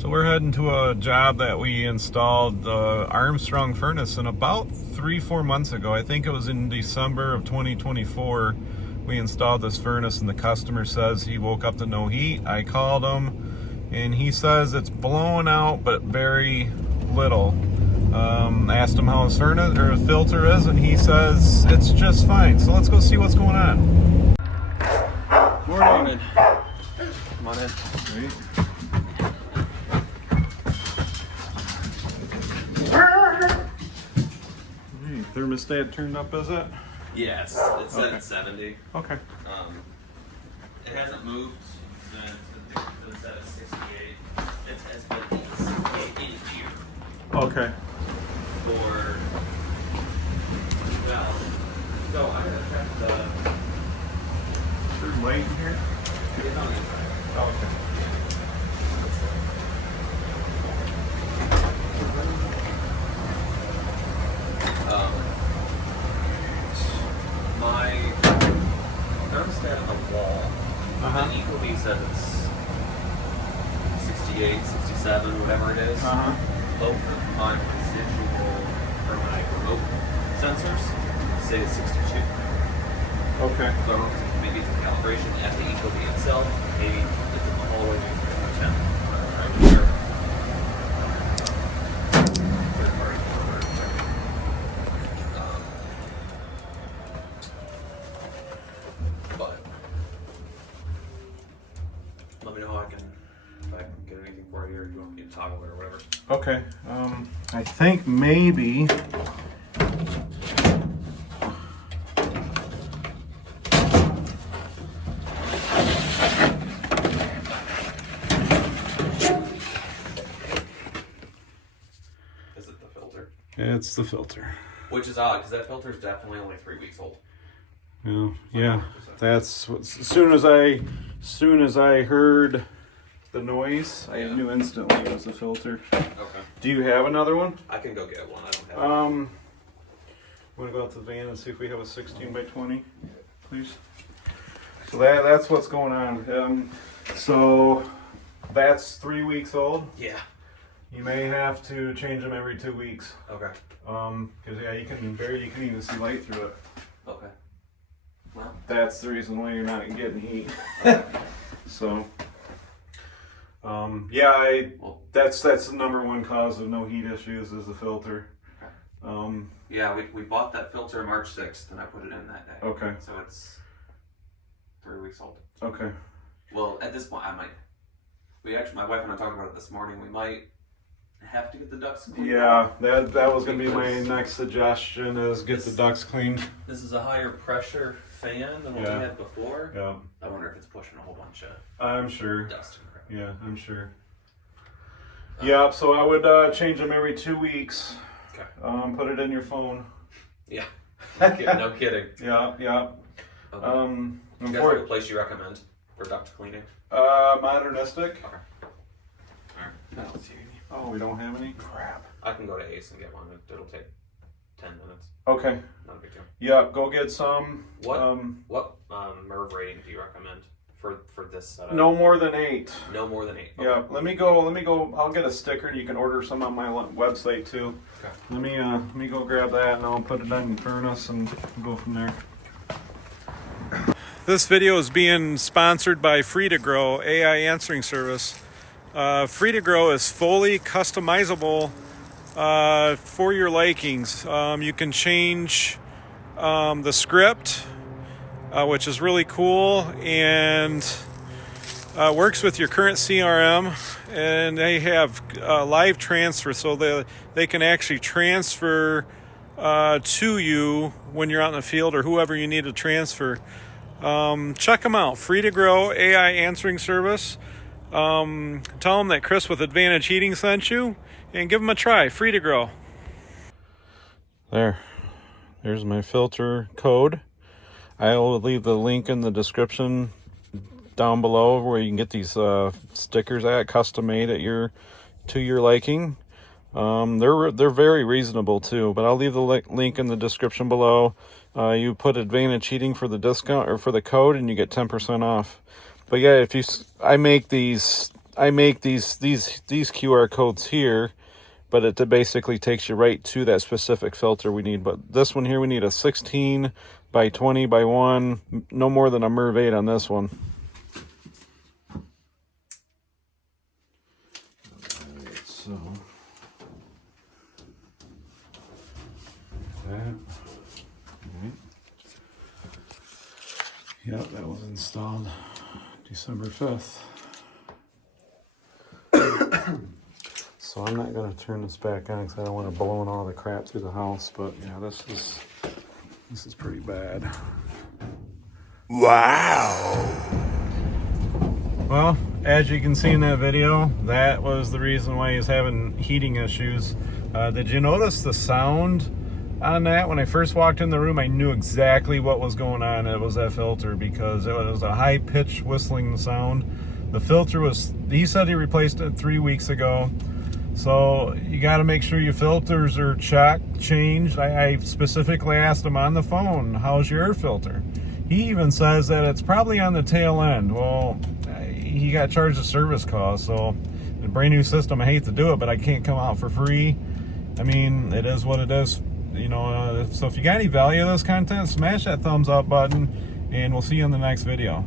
So we're heading to a job that we installed the Armstrong furnace in about 3-4 months ago. I think it was in December of 2024 we installed this furnace, and the customer says he woke up to no heat. I called him and he says it's blowing out but very little. Asked him how his furnace or filter is, and he says it's just fine. So let's go see what's going on. Morning. Come on in. Sweet. Thermostat turned up, is it? Yes, it's set at 70. Okay. It hasn't moved since it's set at 68. It has been 68 in here Okay. for, well, so I'm going to check the, There's light in here? it's on the inside. Oh, okay. My thermostat on the wall, the Ecobee says it's 68, 67, whatever it is. Both of my residual or my remote sensors say it's 62. Okay. So I don't know if maybe it's a calibration at the Ecobee itself, maybe it's in the hallway, maybe it's a 10. I'm sure. Third party calibration. But let me know if I can get anything for you, or you want me to toggle it or whatever. Okay. I think maybe. Is it the filter? It's the filter. Which is odd, because that filter is definitely only 3 weeks old. Yeah. That's what, as soon as I heard the noise, I knew instantly it was the filter. Okay. Do you have another one? I can go get one. I don't have one. Want to go out to the van and see if we have a 16 by 20, please? So that's what's going on. So that's 3 weeks old. Yeah. You may have to change them every 2 weeks. Okay. Because you can even see light through it. Okay. Well. That's the reason why you're not getting heat. So, that's the number one cause of no heat issues is the filter. Okay. Yeah, we bought that filter March 6th, and I put it in that day. Okay. So it's 3 weeks old. Okay. Well, at this point, my wife and I talked about it this morning. We might have to get the ducts cleaned. Yeah, that was gonna be my next suggestion is get the ducts cleaned. This is a higher pressure fan than what we had before. Yeah. I wonder if it's pushing a whole bunch of I'm sure. dust and crap. Yeah, I'm sure. Yeah, so I would change them every 2 weeks. Okay. Put it in your phone. Yeah. No kidding. Yeah. Okay. You guys have a place you recommend for duct cleaning? Modernistic. Okay. Alright. I don't see any. Oh, we don't have any? Crap. I can go to Ace and get one. It'll take 10 minutes. Okay. Not a big deal. Yeah, go get some. What MERV rating do you recommend for this setup? No more than 8. No more than 8. Okay. Yeah, let me go. I'll get a sticker, and you can order some on my website too. Okay. Let me go grab that, and I'll put it on the furnace and go from there. This video is being sponsored by Free2Grow AI answering service. Free2Grow is fully customizable for your likings. You can change the script, which is really cool, and works with your current CRM, and they have live transfer, so they can actually transfer to you when you're out in the field or whoever you need to transfer. Check them out. Free2Grow AI answering service. Tell them that Chris with AdvanHeating sent you, and give them a try. Free2Grow. There's my filter code. I will leave the link in the description down below where you can get these stickers custom made to your liking. They're very reasonable too, but I'll leave the link in the description below. You put AdvanHeating for the discount or for the code, and you get 10% off. But yeah, I make these I make these QR codes here, but it basically takes you right to that specific filter we need. But this one here, we need a 16 by 20 by 1, no more than a MERV 8 on this one. Alright, so that. Alright. Yep, that was installed December 5th. So I'm not going to turn this back on because I don't want to blow all the crap through the house, but yeah, this is pretty bad. Wow. Well, as you can see in that video, that was the reason why he's having heating issues. Did you notice the sound on that? When I first walked in the room, I knew exactly what was going on. It was that filter, because it was a high-pitched whistling sound. The filter was, he said he replaced it 3 weeks ago. So you got to make sure your filters are checked, changed. I specifically asked him on the phone, how's your air filter? He even says that it's probably on the tail end. Well, he got charged a service cost, so a brand new system, I hate to do it, but I can't come out for free. I mean, it is what it is. You know, so if you got any value of this content, smash that thumbs up button, and we'll see you in the next video.